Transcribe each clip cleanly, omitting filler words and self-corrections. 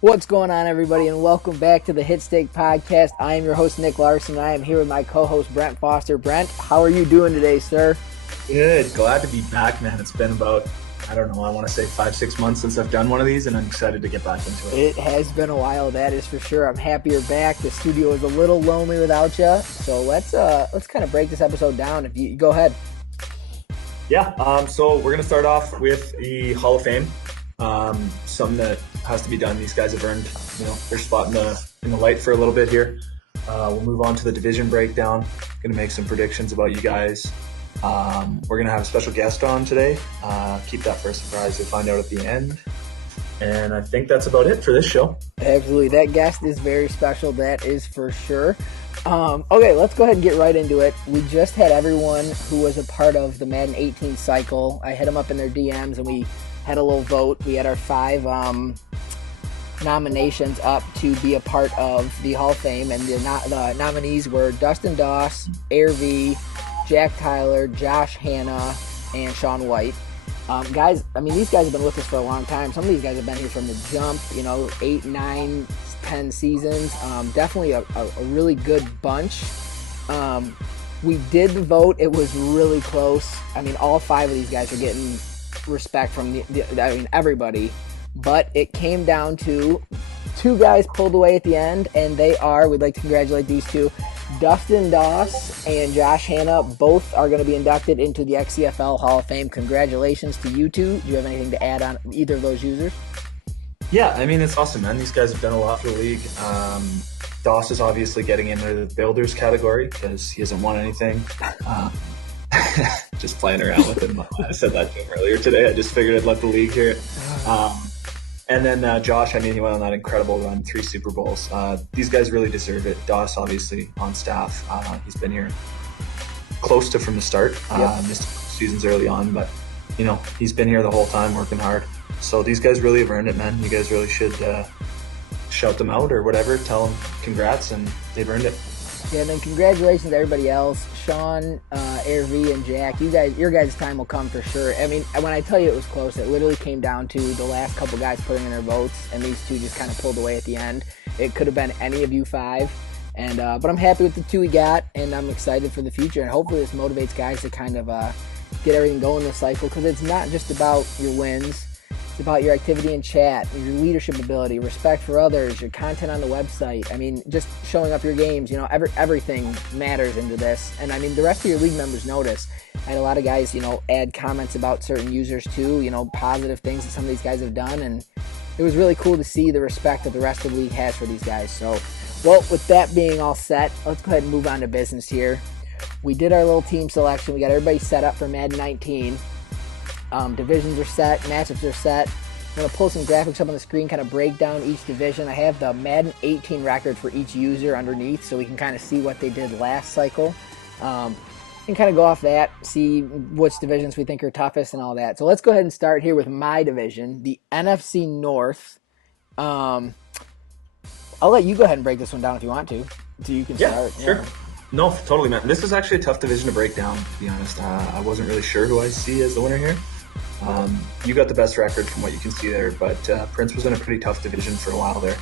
What's going on, everybody, and welcome back to the Hitstick podcast. I am your host, Nick Larson, and I am here with my co-host, Brent Foster. Brent, how are you doing today, sir? Good. Glad to be back, man. It's been about, I want to say 5-6 months since I've done one of these, and I'm excited to get back into it. It has been a while, that is for sure. I'm happy you're back. The studio is a little lonely without you, so let's kind of break this episode down. If you go ahead. Yeah. So we're gonna start off with the Hall of Fame. Something that has to be done. These guys have earned, their spot in the light for a little bit here. We'll move on to the division breakdown. Going to make some predictions about you guys. We're going to have a special guest on today. Keep that for a surprise. You'll find out at the end. And I think that's about it for this show. Absolutely. That guest is very special. That is for sure. Okay, let's go ahead and get right into it. We just had everyone who was a part of the Madden 18 cycle. I hit them up in their DMs and we had a little vote. We had our 5 nominations up to be a part of the Hall of Fame, and the nominees were Dustin Doss, Air V, Jack Tyler, Josh Hanna, and Sean White. Guys, these guys have been with us for a long time. Some of these guys have been here from the jump, 8, 9, 10 seasons. Definitely a really good bunch. We did the vote. It was really close. All 5 of these guys are getting respect from everybody, but it came down to 2 guys pulled away at the end, and we'd like to congratulate these 2. Dustin Doss and Josh Hanna both are going to be inducted into the XCFL Hall of Fame. Congratulations to you 2. Do you have anything to add on either of those users? Yeah, it's awesome, man. These guys have done a lot for the league. Doss is obviously getting into the builders category because he hasn't won anything. Just playing around with him. I said that to him earlier today. I just figured I'd let the league hear it. And then Josh, he went on that incredible run, 3 Super Bowls. These guys really deserve it. Doss, obviously, on staff. He's been here close to from the start. Missed seasons early on, but, he's been here the whole time working hard. So these guys really have earned it, man. You guys really should shout them out or whatever. Tell them congrats, and they've earned it. Yeah, and then congratulations to everybody else. Sean, Air V, and Jack. Your guys' time will come for sure. When I tell you it was close, it literally came down to the last couple guys putting in their votes, and these 2 just kind of pulled away at the end. It could have been any of you 5, and but I'm happy with the 2 we got, and I'm excited for the future. And hopefully this motivates guys to kind of get everything going this cycle, because it's not just about your wins. It's about your activity in chat, your leadership ability, respect for others, your content on the website. Just showing up your games, everything matters into this. And the rest of your league members notice. I had a lot of guys, add comments about certain users too, positive things that some of these guys have done. And it was really cool to see the respect that the rest of the league has for these guys. So, well, with that being all set, let's go ahead and move on to business here. We did our little team selection. We got everybody set up for Madden 19. Divisions are set, matchups are set. I'm going to pull some graphics up on the screen, kind of break down each division. I have the Madden 18 record for each user underneath, so we can kind of see what they did last cycle. And kind of go off that, see which divisions we think are toughest and all that. So let's go ahead and start here with my division, the NFC North. I'll let you go ahead and break this one down if you want to. So you can start. Sure. Yeah. No, totally, man. This is actually a tough division to break down, to be honest. I wasn't really sure who I see as the winner here. You got the best record from what you can see there, but Prince was in a pretty tough division for a while there.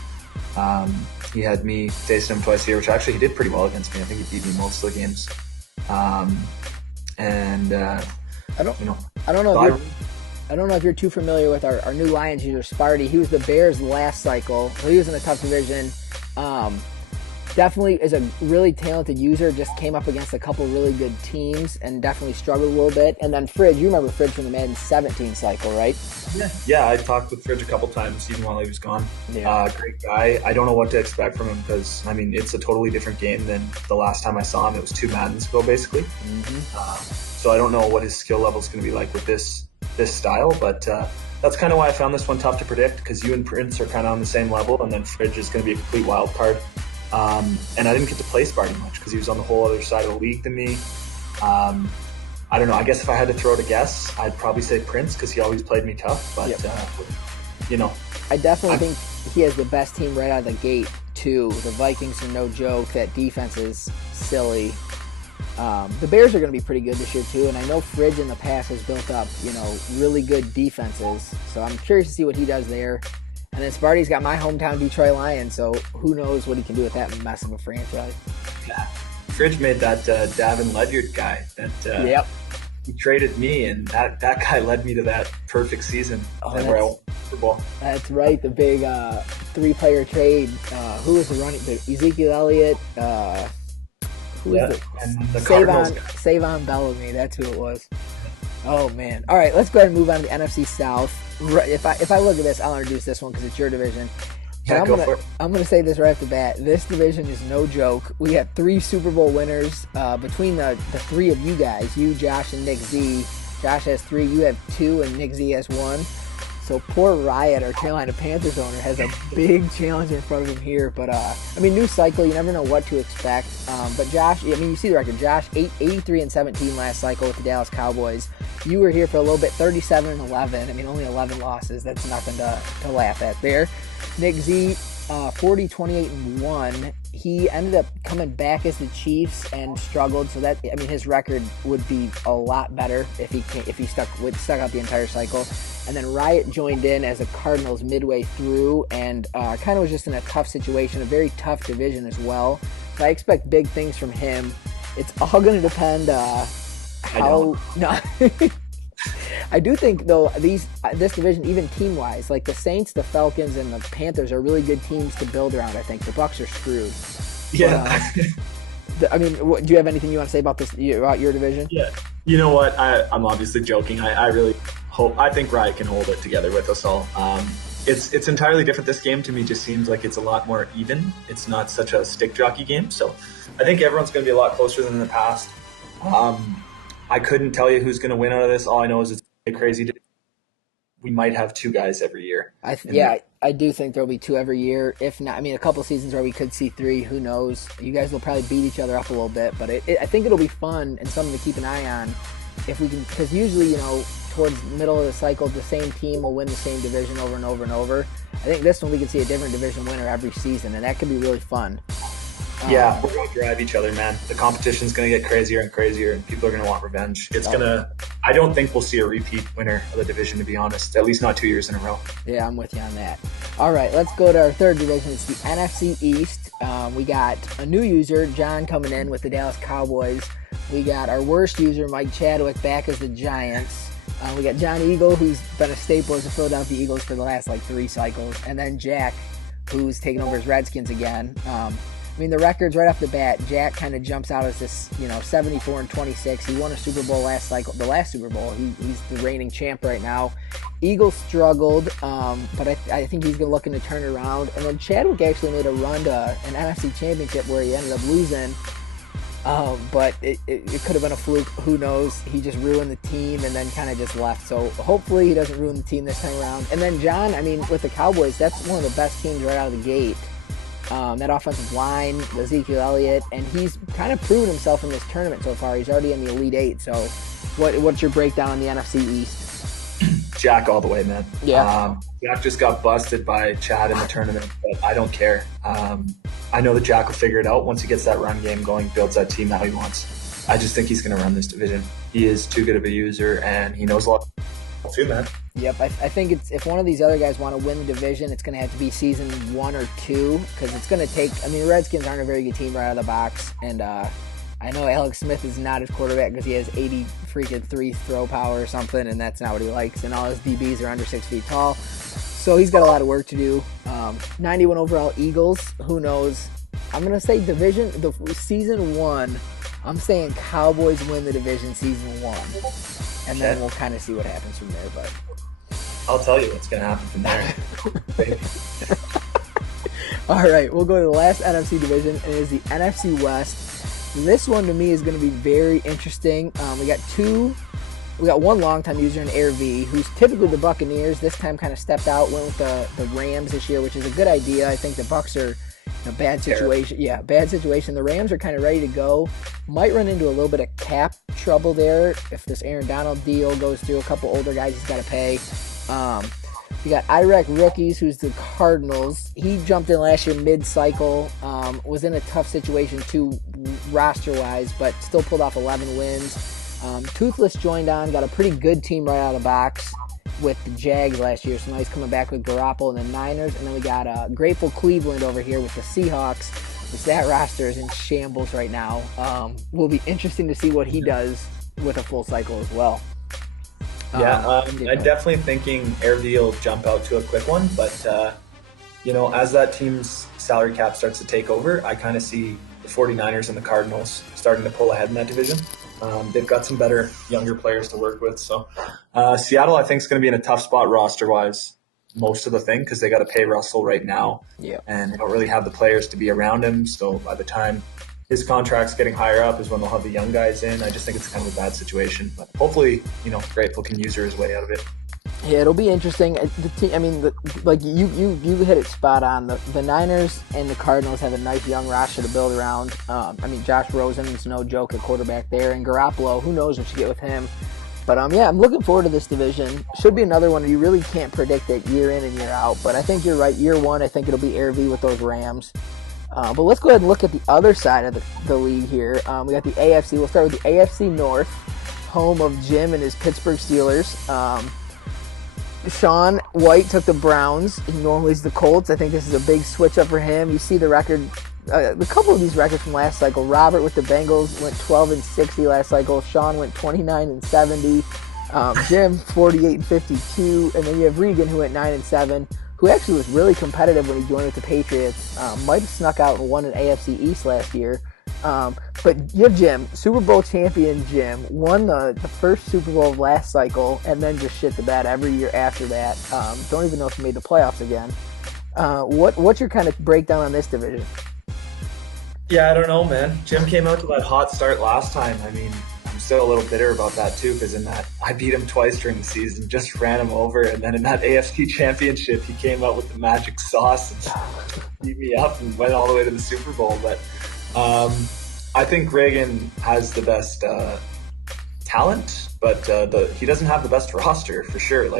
He had me facing him twice here, which actually he did pretty well against me. I think he beat me most of the games. I don't know if you're too familiar with our new Lions user, Sparty. He was the Bears last cycle, so he was in a tough division. definitely is a really talented user. Just came up against a couple really good teams and definitely struggled a little bit. And then Fridge, you remember Fridge from the Madden 17 cycle, right? Yeah, I talked with Fridge a couple times, even while he was gone. Yeah. Great guy. I don't know what to expect from him because, I mean, it's a totally different game than the last time I saw him. It was 2 Maddens ago, basically. So I don't know what his skill level is going to be like with this style, but that's kind of why I found this one tough to predict, because you and Prince are kind of on the same level, and then Fridge is going to be a complete wild card. And I didn't get to play Sparty much because he was on the whole other side of the league than me. I don't know. I guess if I had to throw it a guess, I'd probably say Prince because he always played me tough. But, you know. I definitely think he has the best team right out of the gate, too. The Vikings are no joke. That defense is silly. The Bears are going to be pretty good this year, too. And I know Fridge in the past has built up, really good defenses. So I'm curious to see what he does there. And then Sparty's got my hometown Detroit Lions, so who knows what he can do with that mess of a franchise. Yeah. Fridge made that Davin Ledyard guy that he traded me, and that guy led me to that perfect season where I won the Super Bowl. That's right, the big 3-player trade. Who was the running? Ezekiel Elliott. Who was it? And the Cardinals guy. Savon Bellamy, that's who it was. Oh, man. All right, let's go ahead and move on to the NFC South. If I look at this, I'll introduce this one because it's your division. Yeah, I'm gonna say this right off the bat. This division is no joke. We have 3 Super Bowl winners between the 3 of you guys, you, Josh, and Nick Z. Josh has 3, you have 2, and Nick Z has 1. So poor Riot, our Carolina Panthers owner, has a big challenge in front of him here. But, new cycle, you never know what to expect. But Josh, you see the record. Josh, 83-17 last cycle with the Dallas Cowboys. You were here for a little bit, 37-11. Only 11 losses. That's nothing to laugh at there. Nick Z, 40-28-1. He ended up coming back as the Chiefs and struggled. So that his record would be a lot better if he stuck out the entire cycle. And then Riot joined in as a Cardinals midway through and kind of was just in a tough situation, a very tough division as well. So I expect big things from him. It's all going to depend how. No. I do think, though, this division, even team-wise, like the Saints, the Falcons, and the Panthers are really good teams to build around, I think. The Bucs are screwed. Yeah. But, do you have anything you want to say about about your division? Yeah. You know what? I'm obviously joking. I really I think Riot can hold it together with us all. It's entirely different. This game, to me, just seems like it's a lot more even. It's not such a stick jockey game. So I think everyone's going to be a lot closer than in the past. I couldn't tell you who's going to win out of this. All I know is it's crazy. We might have 2 guys every year. I do think there'll be 2 every year. If not, a couple seasons where we could see 3. Who knows? You guys will probably beat each other up a little bit, but I think it'll be fun and something to keep an eye on. If we can, because usually, towards the middle of the cycle, the same team will win the same division over and over and over. I think this one we can see a different division winner every season, and that could be really fun. Yeah, we're going to drive each other, man. The competition's going to get crazier and crazier, and people are going to want revenge. I don't think we'll see a repeat winner of the division, to be honest. At least not 2 years in a row. Yeah, I'm with you on that. All right, let's go to our third division. It's the NFC East. We got a new user, John, coming in with the Dallas Cowboys. We got our worst user, Mike Chadwick, back as the Giants. We got John Eagle, who's been a staple as the Philadelphia Eagles for the last 3 cycles. And then Jack, who's taking over as Redskins again. The records right off the bat, Jack kind of jumps out as this, 74-26. He won a Super Bowl last cycle, the last Super Bowl. He's the reigning champ right now. Eagles struggled, but I think he's looking to turn it around. And then Chadwick actually made a run to an NFC Championship where he ended up losing. But it could have been a fluke. Who knows? He just ruined the team and then kind of just left. So hopefully he doesn't ruin the team this time around. And then John, with the Cowboys, that's one of the best teams right out of the gate. That offensive line, Ezekiel Elliott, and he's kind of proven himself in this tournament so far. He's already in the Elite 8. So what's your breakdown on the NFC East? Jack all the way, man. Yeah. Jack just got busted by Chad in the tournament, but I don't care. I know that Jack will figure it out once he gets that run game going, builds that team how he wants. I just think he's going to run this division. He is too good of a user, and he knows a lot too, man. Yep, I think if one of these other guys want to win the division, it's going to have to be season 1 or 2, because it's going to take. The Redskins aren't a very good team right out of the box, and I know Alex Smith is not his quarterback because he has 3 throw power or something, and that's not what he likes. And all his DBs are under 6 feet tall, so he's got a lot of work to do. 91 overall Eagles. Who knows? I'm going to say season 1. I'm saying Cowboys win the division season 1. And then we'll kind of see what happens from there. But I'll tell you what's going to happen from there. All right, we'll go to the last NFC division, and it is the NFC West. This one to me is going to be very interesting. We got one longtime user in Air V, who's typically the Buccaneers. This time kind of stepped out, went with the Rams this year, which is a good idea. I think the Bucs are in a bad situation. Yeah, bad situation. The Rams are kind of ready to go. Might run into a little bit of cap trouble there if this Aaron Donald deal goes through. A couple older guys he's got to pay. You got Iraq Rookies, who's the Cardinals. He jumped in last year mid-cycle, was in a tough situation too roster-wise, but still pulled off 11 wins. Toothless joined on, got a pretty good team right out of the box with the Jags last year, so now he's coming back with Garoppolo and the Niners. And then we got Grateful Cleveland over here with the Seahawks, which that roster is in shambles right now. Will be interesting to see what he does with a full cycle as well. I'm definitely thinking Air V will jump out to a quick one, but as that team's salary cap starts to take over, I kind of see the 49ers and the Cardinals starting to pull ahead in that division. They've got some better younger players to work with. So Seattle, I think, is going to be in a tough spot roster-wise most of the thing because they got to pay Russell right now. Yeah. And they don't really have the players to be around him. So by the time his contract's getting higher up is when they'll have the young guys in. I just think it's kind of a bad situation. But hopefully, Grateful can user his way out of it. Yeah, it'll be interesting. The team, you hit it spot on. The Niners and the Cardinals have a nice young roster to build around. Josh Rosen is no joke at quarterback there, and Garoppolo, who knows what you get with him. But I'm looking forward to this division. Should be another one you really can't predict it year in and year out. But I think you're right. Year one, I think it'll be Air V with those Rams. But let's go ahead and look at the other side of the league here. We got the AFC. We'll start with the AFC North, home of Jim and his Pittsburgh Steelers. Sean White took the Browns. He normally is the Colts. I think this is a big switch up for him. You see the record, a couple of these records from last cycle. Robert with the Bengals went 12-60 last cycle. Sean went 29-70. Jim 48-52, and then you have Regan who went 9-7. Who actually was really competitive when he joined with the Patriots. Might have snuck out and won an AFC East last year. But you have Jim, Super Bowl champion Jim, won the first Super Bowl of last cycle, and then just shit the bed every year after that. Don't even know if he made the playoffs again. What's your kind of breakdown on this division? Yeah, I don't know, man. Jim came out to that hot start last time. I'm still a little bitter about that too, because in that I beat him twice during the season, just ran him over, and then in that AFC Championship, he came out with the magic sauce and beat me up and went all the way to the Super Bowl. But I think Reagan has the best talent, but he doesn't have the best roster for sure.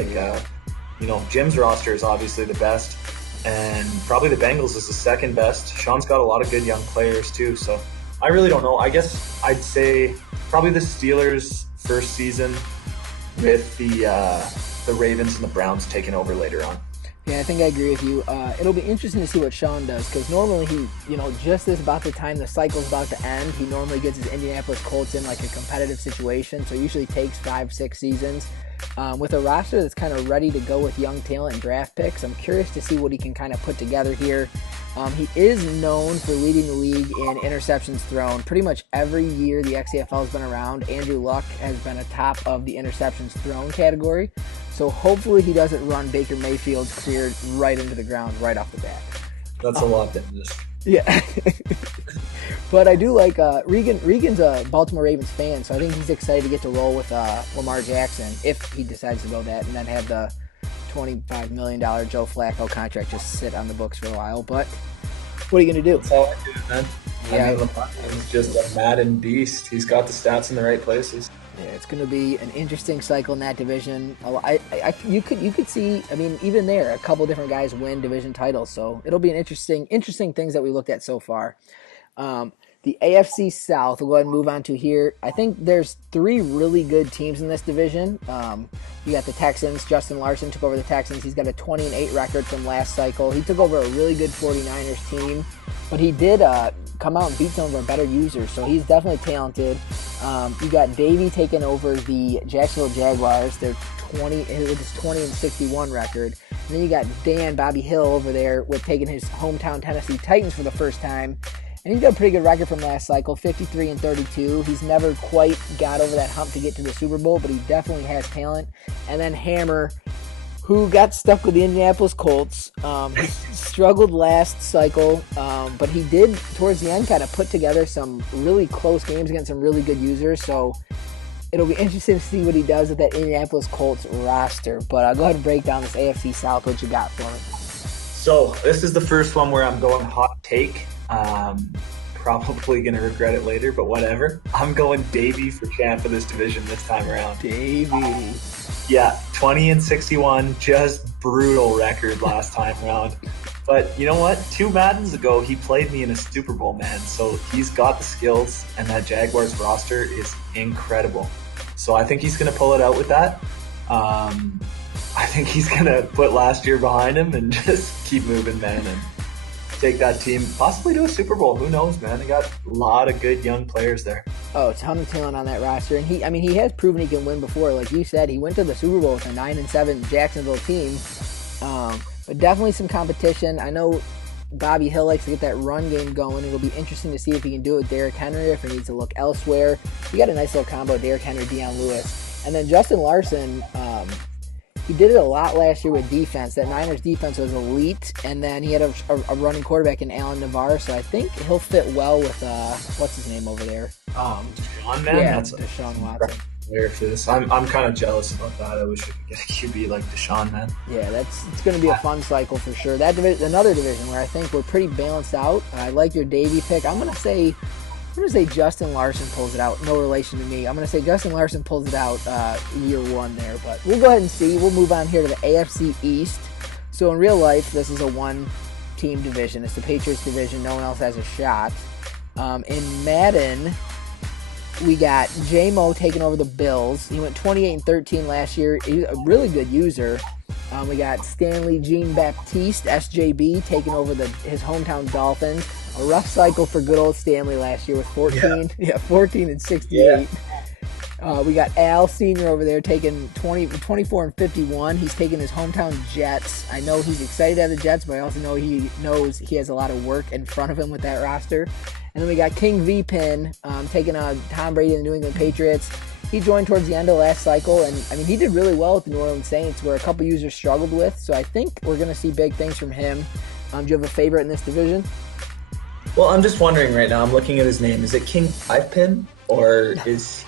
Jim's roster is obviously the best, and probably the Bengals is the second best. Sean's got a lot of good young players too, so I really don't know. I guess I'd say probably the Steelers' first season with the Ravens and the Browns taking over later on. Yeah, I think I agree with you. It'll be interesting to see what Sean does, because normally he, just as about the time the cycle's about to end, he normally gets his Indianapolis Colts in like a competitive situation, so it usually takes 5-6 seasons. With a roster that's kind of ready to go with young talent and draft picks, I'm curious to see what he can kind of put together here. He is known for leading the league in interceptions thrown. Pretty much every year the XCFL has been around, Andrew Luck has been atop of the interceptions thrown category. So hopefully he doesn't run Baker Mayfield's career right into the ground right off the bat. That's a lot, Dennis. Yeah. But I do like Regan's a Baltimore Ravens fan, so I think he's excited to get to roll with Lamar Jackson if he decides to go that, and then have the $25 million Joe Flacco contract just sit on the books for a while. But what are you going to do? That's all I do, man. Yeah. Lamar is just a Madden beast. He's got the stats in the right places. Yeah, it's going to be an interesting cycle in that division. You could see, even there, a couple different guys win division titles. So it'll be an interesting things that we looked at so far. The AFC South, we'll go ahead and move on to here. I think there's 3 really good teams in this division. You got the Texans. Justin Larson took over the Texans. He's got a 20-8 record from last cycle. He took over a really good 49ers team, but he did come out and beat some of our better users, so he's definitely talented. You got Davey taking over the Jacksonville Jaguars. They're 20 with his 20-61 record. And then you got Dan Bobby Hill over there with taking his hometown Tennessee Titans for the first time. And he's got a pretty good record from last cycle, 53-32. He's never quite got over that hump to get to the Super Bowl, but he definitely has talent. And then Hammer, who got stuck with the Indianapolis Colts. He struggled last cycle, but he did, towards the end, kind of put together some really close games against some really good users. So it'll be interesting to see what he does with that Indianapolis Colts roster. But I'll go ahead and break down this AFC South, what you got for me. So this is the first one where I'm going hot take. Probably going to regret it later, but whatever. I'm going Davey for champ of this division this time around. Davey. Yeah, 20-61, just brutal record last time around. But you know what? 2 Maddens ago, he played me in a Super Bowl, man. So he's got the skills, and that Jaguars roster is incredible. So I think he's going to pull it out with that. I think he's going to put last year behind him and just keep moving, man, and take that team possibly to a Super Bowl. Who knows, man? They got a lot of good young players there. Oh, a ton of talent on that roster. And he has proven he can win before. Like you said, he went to the Super Bowl with a 9-7 Jacksonville team. But definitely some competition. I know Bobby Hill likes to get that run game going. It'll be interesting to see if he can do it with Derrick Henry, if he needs to look elsewhere. He got a nice little combo, Derrick Henry, Deion Lewis. And then Justin Larson, he did it a lot last year with defense. That Niners defense was elite, and then he had a running quarterback in Alan Navarre, so I think he'll fit well with, what's his name over there? Deshaun, man? Yeah, That's Deshaun Watson. Player for this. I'm kind of jealous about that. I wish we could get a QB like Deshaun, man. Yeah, it's going to be a fun cycle for sure. That another division where I think we're pretty balanced out. I like your Davey pick. I'm going to say Justin Larson pulls it out. No relation to me. I'm going to say Justin Larson pulls it out year one there. But we'll go ahead and see. We'll move on here to the AFC East. So in real life, this is a one-team division. It's the Patriots division. No one else has a shot. In Madden, we got J-Mo taking over the Bills. He went 28-13 last year. He's a really good user. We got Stanley Jean-Baptiste, SJB, taking over his hometown Dolphins. A rough cycle for good old Stanley last year with 14-68. Yeah. We got Al Sr. over there taking 24-51. He's taking his hometown Jets. I know he's excited to have the Jets, but I also know he knows he has a lot of work in front of him with that roster. And then we got King V-Pin taking on Tom Brady and the New England Patriots. He joined towards the end of last cycle, and I mean, he did really well with the New Orleans Saints, where a couple users struggled with. So I think we're going to see big things from him. Do you have a favorite in this division? Well, I'm just wondering right now. I'm looking at his name. Is it King Five-Pin, or is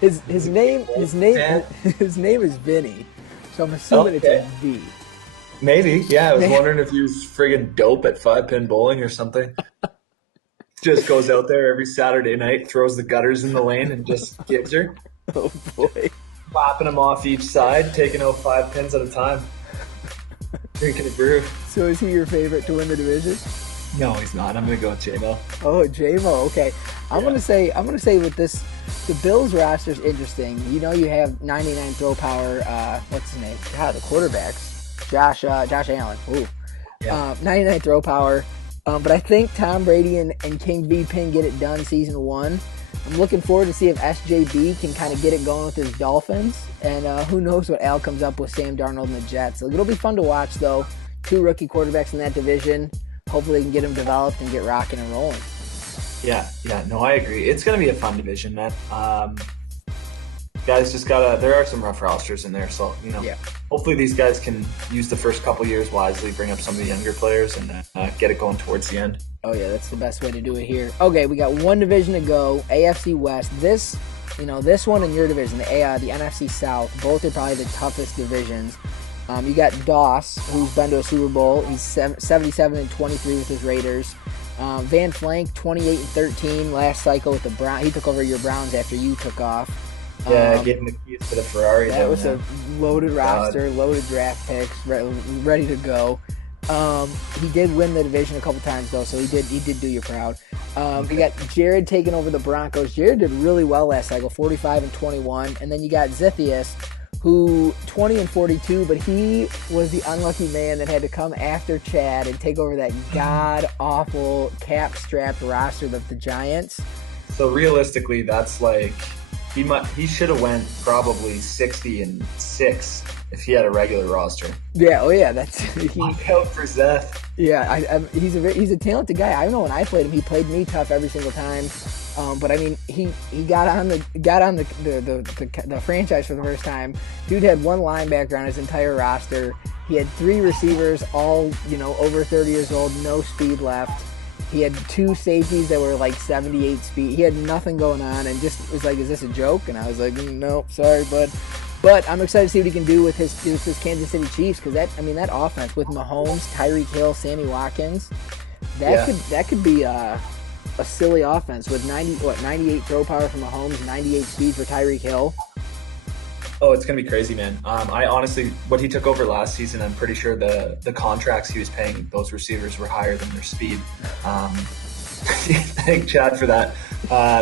he his name is Vinny? So I'm assuming it's a V. Maybe, yeah. I was wondering if he was friggin' dope at 5-pin bowling or something. Just goes out there every Saturday night, throws the gutters in the lane, and just gives her. Oh boy! Popping them off each side, taking out 5 pins at a time, drinking a brew. So is he your favorite to win the division? No, he's not. I'm gonna go with J-Mo. Oh, J-Mo. Okay, I'm gonna say with this, the Bills roster is interesting. You know, you have 99 throw power. What's his name? God, the quarterbacks. Josh Allen. Ooh. Yeah. 99 throw power. But I think Tom Brady and King V-Pin get it done season 1. I'm looking forward to see if SJB can kind of get it going with his Dolphins. And who knows what Al comes up with Sam Darnold and the Jets. So it'll be fun to watch, though. 2 rookie quarterbacks in that division. Hopefully they can get them developed and get rocking and rolling. Yeah, no, I agree. It's going to be a fun division, man. Guys just there are some rough rosters in there, so, hopefully these guys can use the first couple years wisely, bring up some of the younger players, and get it going towards the end. Oh, yeah, that's the best way to do it here. Okay, we got one division to go, AFC West. This one in your division, the NFC South, both are probably the toughest divisions. You got Doss, who's been to a Super Bowl. He's 77-23 with his Raiders. Van Flank, 28-13 last cycle with the Browns. He took over your Browns after you took off. Yeah, getting the keys to the Ferrari. That was a loaded roster, loaded draft picks, ready to go. He did win the division a couple times though, so he did do you proud. We got Jared taking over the Broncos. Jared did really well last cycle, 45-21, and then you got Zithius, who 20-42, but he was the unlucky man that had to come after Chad and take over that god-awful cap-strapped roster of the Giants. So realistically, that's like he should have went probably 60-6 if he had a regular roster. Yeah, that's Look out for Zeth. Yeah, he's a talented guy. I know when I played him, he played me tough every single time. But I mean, he got on the franchise for the first time. Dude had one linebacker on his entire roster. He had 3 receivers, all over 30 years old, no speed left. He had 2 safeties that were like 78 speed. He had nothing going on, and just was like, "Is this a joke?" And I was like, "No, sorry, bud." But I'm excited to see what he can do with his Kansas City Chiefs, because that offense with Mahomes, Tyreek Hill, Sammy Watkins, that could be a silly offense with 98 throw power for Mahomes, 98 speed for Tyreek Hill. Oh, it's gonna be crazy, man. I honestly, what he took over last season, I'm pretty sure the contracts he was paying those receivers were higher than their speed. Thank Chad for that.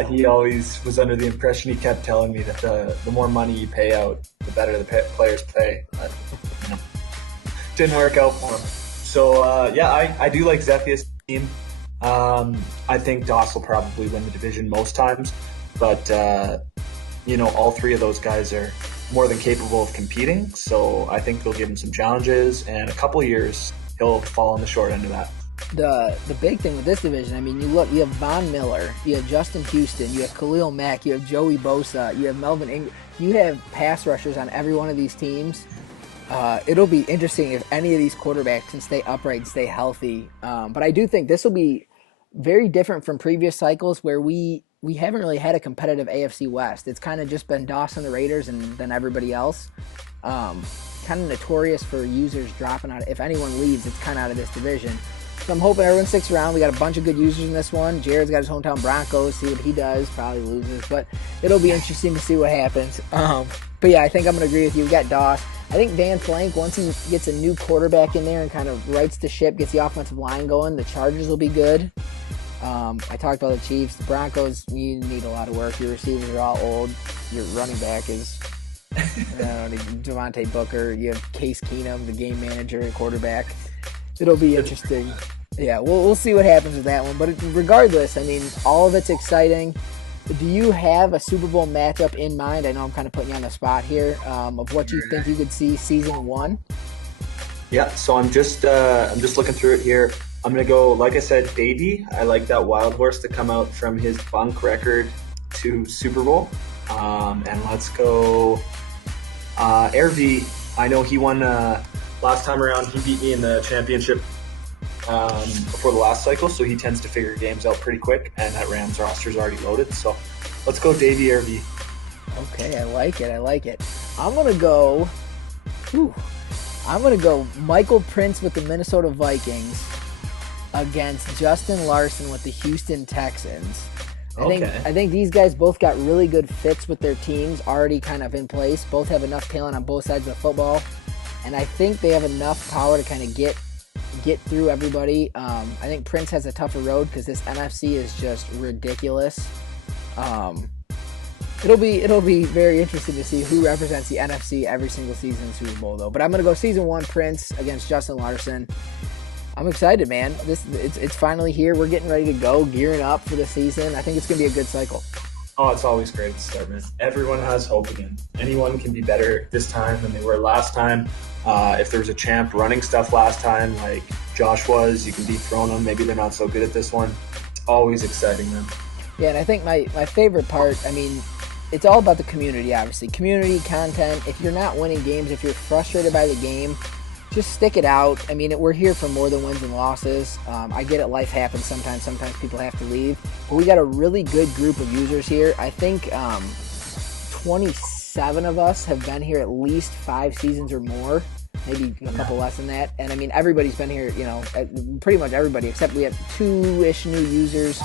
He always was under the impression, he kept telling me that the more money you pay out, the better the players play. But, didn't work out for him. So I do like Zephia's team. I think Doss will probably win the division most times, but all 3 of those guys are more than capable of competing. So I think they'll give him some challenges, and a couple of years he'll fall on the short end of that. The big thing with this division, I mean, you have Von Miller, you have Justin Houston, you have Khalil Mack, you have Joey Bosa, you have Melvin Ingram. You have pass rushers on every one of these teams. It'll be interesting if any of these quarterbacks can stay upright and stay healthy. But I do think this will be very different from previous cycles where we haven't really had a competitive AFC West. It's kind of just been Dawson, the Raiders, and then everybody else. Kind of notorious for users dropping out. If anyone leaves, it's kind of out of this division. So I'm hoping everyone sticks around. We got a bunch of good users in this one. Jared's got his hometown Broncos. See what he does. Probably loses, but it'll be interesting to see what happens. But yeah, I think I'm going to agree with you. We got Doss. I think Van Flank, once he gets a new quarterback in there and kind of rights the ship, gets the offensive line going, the Chargers will be good. I talked about the Chiefs. The Broncos, you need a lot of work. Your receivers are all old. Your running back is Devontae Booker. You have Case Keenum, the game manager and quarterback. It'll be interesting. Yeah, we'll see what happens with that one. But regardless, I mean, all of it's exciting. Do you have a Super Bowl matchup in mind? I know I'm kind of putting you on the spot here, of what you think you could see season 1. Yeah, so I'm just looking through it here. I'm gonna go, like I said, Davey. I like that wild horse to come out from his bunk record to Super Bowl. And let's go Air V. I know he won last time around. He beat me in the championship before the last cycle, so he tends to figure games out pretty quick, and that Rams roster is already loaded. So let's go Davey Air V. Okay, I like it. I'm gonna go Michael Prince with the Minnesota Vikings against Justin Larson with the Houston Texans. I think these guys both got really good fits with their teams already kind of in place. Both have enough talent on both sides of the football, and I think they have enough power to kind of get through everybody. I think Prince has a tougher road because this NFC is just ridiculous. It'll be very interesting to see who represents the NFC every single season in the Super Bowl, though. But I'm gonna go season 1 Prince against Justin Larson. I'm excited, man. It's finally here. We're getting ready to go, gearing up for the season. I think it's gonna be a good cycle. Oh, it's always great to start, man. Everyone has hope again. Anyone can be better this time than they were last time. If there was a champ running stuff last time, like Josh was, you can dethrone them. Maybe they're not so good at this one. It's always exciting, man. Yeah, and I think my favorite part, I mean, it's all about the community, obviously. Community, content. If you're not winning games, if you're frustrated by the game, just stick it out. I mean, we're here for more than wins and losses. I get it, life happens sometimes. Sometimes people have to leave. But we got a really good group of users here. I think 27 of us have been here at least 5 seasons or more. Maybe a couple less than that. And I mean, everybody's been here, pretty much everybody, except we have 2-ish new users.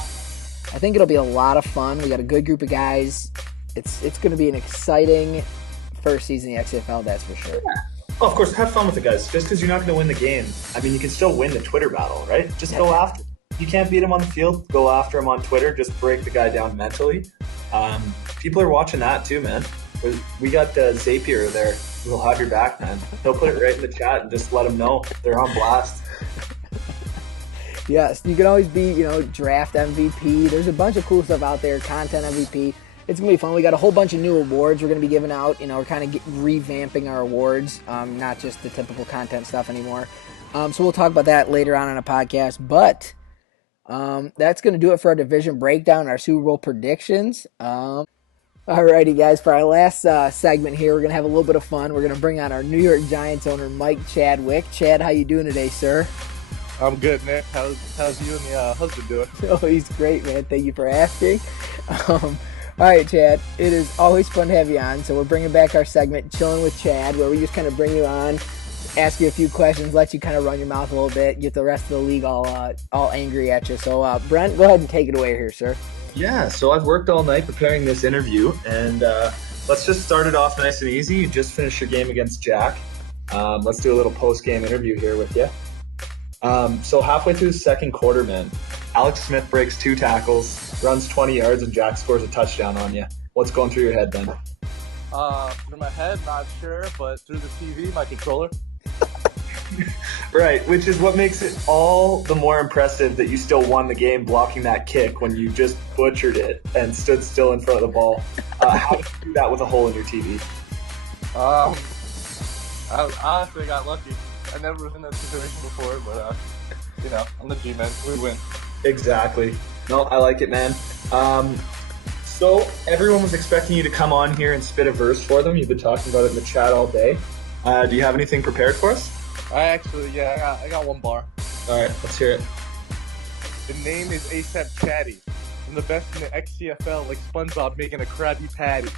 I think it'll be a lot of fun. We got a good group of guys. It's going to be an exciting first season in the XCFL, that's for sure. Yeah. Oh, of course, have fun with the guys. Just because you're not going to win the game, I mean, you can still win the Twitter battle, right? Just go after. You can't beat him on the field. Go after him on Twitter. Just break the guy down mentally. People are watching that too, man. We got Zapier there. We'll have your back, man. He'll put it right in the chat and just let them know they're on blast. Yes, you can always be, draft MVP. There's a bunch of cool stuff out there. Content MVP. It's going to be fun. We got a whole bunch of new awards we're going to be giving out. We're kind of revamping our awards, not just the typical content stuff anymore. So we'll talk about that later on a podcast. But that's going to do it for our division breakdown, our Super Bowl predictions. Alrighty, guys, for our last segment here, we're going to have a little bit of fun. We're going to bring on our New York Giants owner, Mike Chadwick. Chad, how you doing today, sir? I'm good, Nick. How's you and the husband doing? Oh, he's great, man. Thank you for asking. All right, Chad, it is always fun to have you on. So we're bringing back our segment, Chillin with Chad, where we just kind of bring you on, ask you a few questions, let you kind of run your mouth a little bit, get the rest of the league all angry at you. So, Brent, go ahead and take it away here, sir. Yeah, so I've worked all night preparing this interview, and let's just start it off nice and easy. You just finished your game against Jack. Let's do a little post-game interview here with you. So halfway through the second quarter, man, Alex Smith breaks 2 tackles, runs 20 yards, and Jack scores a touchdown on you. What's going through your head then? Through my head, not sure, but through the TV, my controller. Right, which is what makes it all the more impressive that you still won the game blocking that kick when you just butchered it and stood still in front of the ball. How did you do that with a hole in your TV? I honestly got lucky. I never was in that situation before, but, I'm the G-man. We win. Exactly. No, I like it, man. So everyone was expecting you to come on here and spit a verse for them. You've been talking about it in the chat all day. Do you have anything prepared for us? I got one bar. All right, let's hear it. The name is ASAP Chatty. I'm the best in the XCFL, like SpongeBob making a Krabby Patty.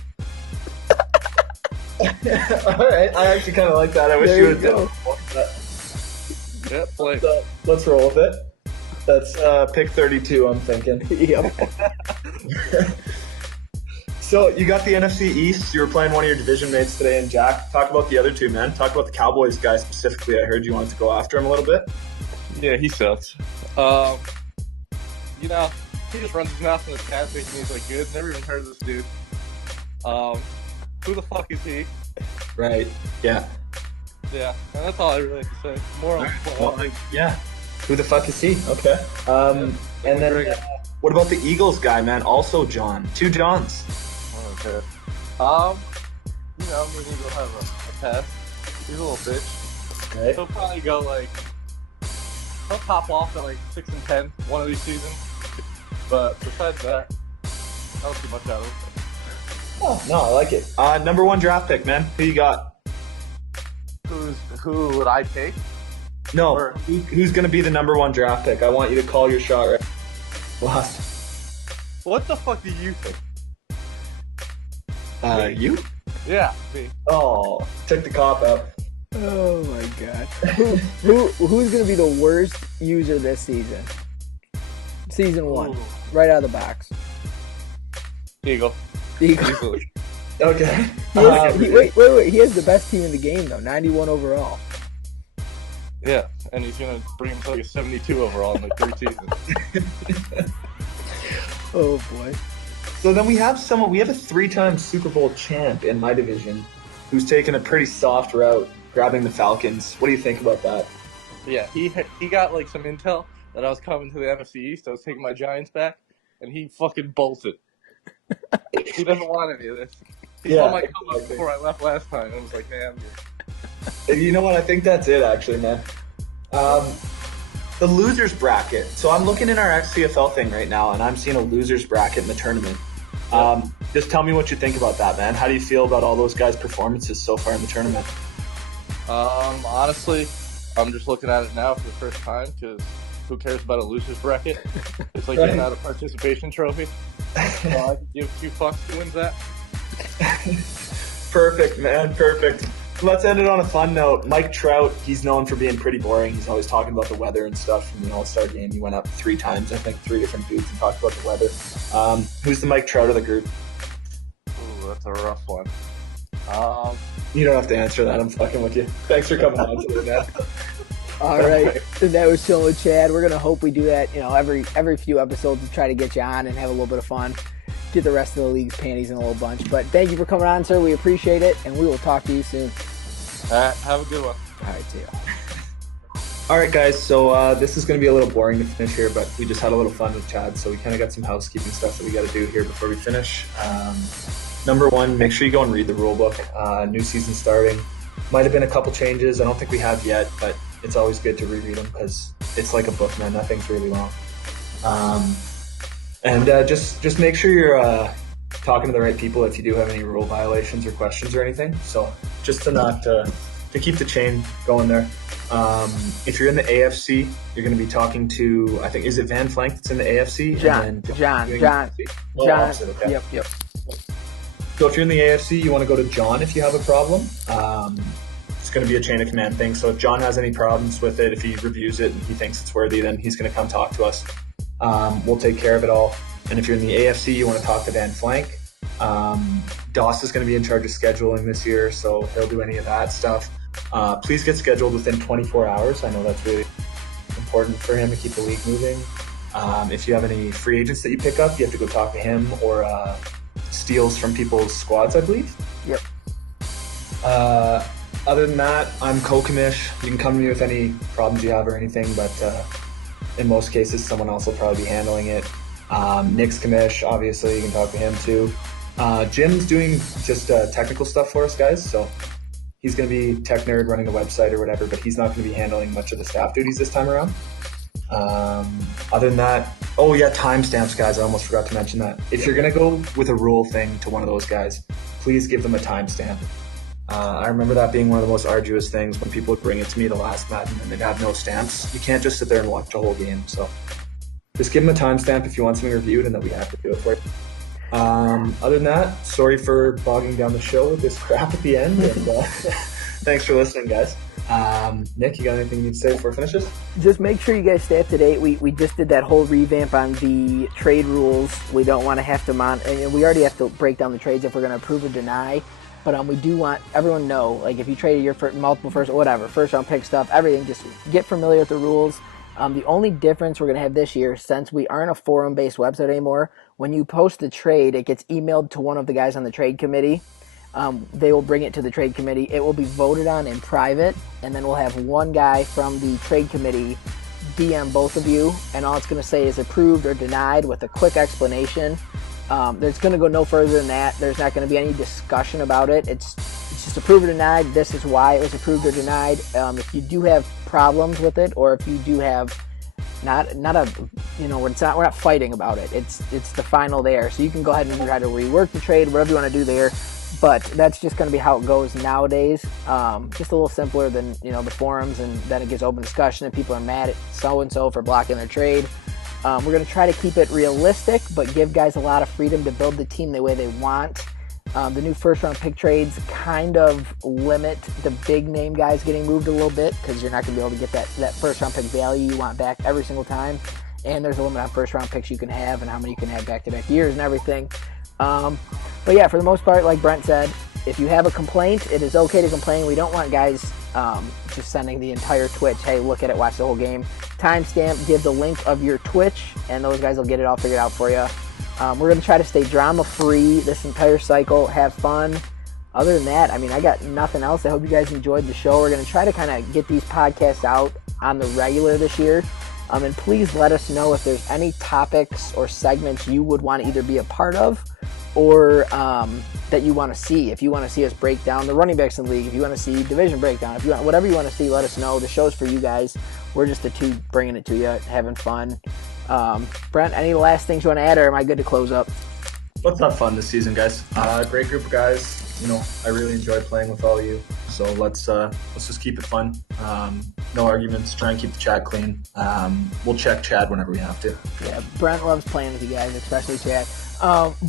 All right, I actually kind of like that. I wish you would go. Yep, play. Let's roll with it. That's pick 32, I'm thinking. Yep. So you got the NFC East. You were playing one of your division mates today, and Jack. Talk about the other two, man. Talk about the Cowboys guy specifically. I heard you wanted to go after him a little bit. Yeah, he sucks. He just runs his mouth in his cat thinking he's like good. Never even heard of this dude. Who the fuck is he? Right. Yeah. Yeah, and that's all I really have to say. More on yeah. Who the fuck is he? Okay. And then what about the Eagles guy, man? Also John. 2 Johns. Okay. I'm gonna go have a pass. He's a little bitch. Right. He'll probably go he'll top off at 6-10 one of these seasons. But besides that, I don't see much out of him. Oh, no, I like it. Number 1 draft pick, man. Who you got? Who would I take? No, who's going to be the number 1 draft pick? I want you to call your shot right. Lost. What the fuck do you think? You? Yeah, me. Oh, took the cop out. Oh my god. Who's going to be the worst user this season? Season 1, Ooh. right out of the box. Eagle. Okay. Wait. He has the best team in the game, though. 91 overall. Yeah, and he's going to bring him to a 72 overall in 3 seasons. Oh, boy. So then we have a 3-time Super Bowl champ in my division who's taken a pretty soft route, grabbing the Falcons. What do you think about that? Yeah, he got some intel that I was coming to the NFC East. I was taking my Giants back, and he fucking bolted. He doesn't want any of this. He saw my come up before I left last time, and I was like, man, I'm good. You know what? I think that's it, actually, man. The losers bracket. So I'm looking in our XCFL thing right now, and I'm seeing a losers bracket in the tournament. Just tell me what you think about that, man. How do you feel about all those guys' performances so far in the tournament? Honestly, I'm just looking at it now for the first time because who cares about a losers bracket? It's like getting out a participation trophy. So I could give 2 fucks who wins that. Perfect, man. Perfect. Let's end it on a fun note. Mike Trout, he's known for being pretty boring. He's always talking about the weather and stuff from the All-Star game. He went up 3 times, I think, 3 different dudes and talked about the weather. Who's the Mike Trout of the group? Ooh, that's a rough one. You don't have to answer that. I'm fucking with you. Thanks for coming on today, man. All right, and that was Chillin with Chad. We're gonna hope we do that, every few episodes to try to get you on and have a little bit of fun, get the rest of the league's panties in a little bunch. But thank you for coming on, sir. We appreciate it, and we will talk to you soon. All right, have a good one. All right, see ya. All right, guys. So this is going to be a little boring to finish here, but we just had a little fun with Chad, so we kind of got some housekeeping stuff that we got to do here before we finish. Number 1, make sure you go and read the rule book. New season starting. Might have been a couple changes. I don't think we have yet, but it's always good to reread them because it's like a book, man. Nothing's really long. And just make sure you're talking to the right people if you do have any rule violations or questions or anything. So just to not to keep the chain going there. If you're in the AFC, you're going to be talking to, I think, is it Van Flank that's in the AFC? John. Okay. Yep. So if you're in the AFC, you want to go to John if you have a problem. It's going to be a chain of command thing. So if John has any problems with it, if he reviews it and he thinks it's worthy, then he's going to come talk to us. We'll take care of it all. And if you're in the AFC, you want to talk to Van Flank. Doss is going to be in charge of scheduling this year, so he'll do any of that stuff. Please get scheduled within 24 hours. I know that's really important for him to keep the league moving. If you have any free agents that you pick up, you have to go talk to him or steals from people's squads, I believe. Yep. Other than that, I'm co-commish. You can come to me with any problems you have or anything, but in most cases, someone else will probably be handling it. Nick's commish, obviously, you can talk to him too. Jim's doing just technical stuff for us, guys, so he's going to be tech nerd running a website or whatever, but he's not going to be handling much of the staff duties this time around. Other than that, oh yeah, timestamps, guys. I almost forgot to mention that. If you're going to go with a rule thing to one of those guys, please give them a timestamp. I remember that being one of the most arduous things when people would bring it to me the last Madden and they'd have no stamps. You can't just sit there and watch the whole game. So just give them a timestamp if you want something reviewed and then we have to do it for you. Other than that, sorry for bogging down the show with this crap at the end. And thanks for listening, guys. Nick, you got anything you need to say before it finishes? Just make sure you guys stay up to date. We just did that whole revamp on the trade rules. We don't want to have to and we already have to break down the trades if we're going to approve or deny. But we do want everyone to know, like if you traded your multiple first round pick stuff, everything, just get familiar with the rules. The only difference we're going to have this year, since we aren't a forum-based website anymore, when you post the trade, it gets emailed to one of the guys on the trade committee. They will bring it to the trade committee. It will be voted on in private, and then we'll have one guy from the trade committee DM both of you, and all it's going to say is approved or denied with a quick explanation. There's going to go no further than that. There's not going to be any discussion about it. It's just approved or denied. This is why it was approved or denied. If you do have problems with it, or if you do have we're not fighting about it. It's the final there. So you can go ahead and try to rework the trade, whatever you want to do there. But that's just going to be how it goes nowadays. Just a little simpler than the forums, and then it gets open discussion and people are mad at so-and-so for blocking their trade. We're going to try to keep it realistic, but give guys a lot of freedom to build the team the way they want. The new first-round pick trades kind of limit the big-name guys getting moved a little bit because you're not going to be able to get that first-round pick value you want back every single time. And there's a limit on first-round picks you can have and how many you can have back-to-back years and everything. But yeah, for the most part, like Brent said, if you have a complaint, it is okay to complain. We don't want guys just sending the entire Twitch, hey, look at it, watch the whole game. Timestamp, give the link of your Twitch, and those guys will get it all figured out for you. We're going to try to stay drama-free this entire cycle, have fun. Other than that, I got nothing else. I hope you guys enjoyed the show. We're going to try to kind of get these podcasts out on the regular this year. And please let us know if there's any topics or segments you would want to either be a part of or that you want to see. If you want to see us break down the running backs in the league, if you want to see division breakdown, if you want whatever you want to see, let us know. The show's for you guys. We're just the two bringing it to you, having fun. Brent, any last things you want to add, or am I good to close up? Let's have fun this season, guys. Great group of guys. I really enjoy playing with all of you. So let's just keep it fun. No arguments. Try and keep the chat clean. We'll check Chad whenever we have to. Yeah, Brent loves playing with you guys, especially Chad.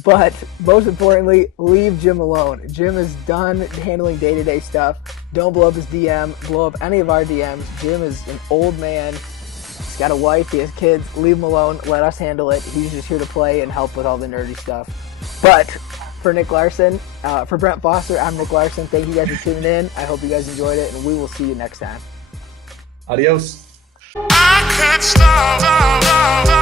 But most importantly, leave Jim alone. Jim is done handling day-to-day stuff. Don't blow up his DM. Blow up any of our DMs. Jim is an old man. He's got a wife. He has kids. Leave him alone. Let us handle it. He's just here to play and help with all the nerdy stuff. But for Nick Larson, for Brent Foster, I'm Nick Larson. Thank you guys for tuning in. I hope you guys enjoyed it, and we will see you next time. Adios. I can't stop.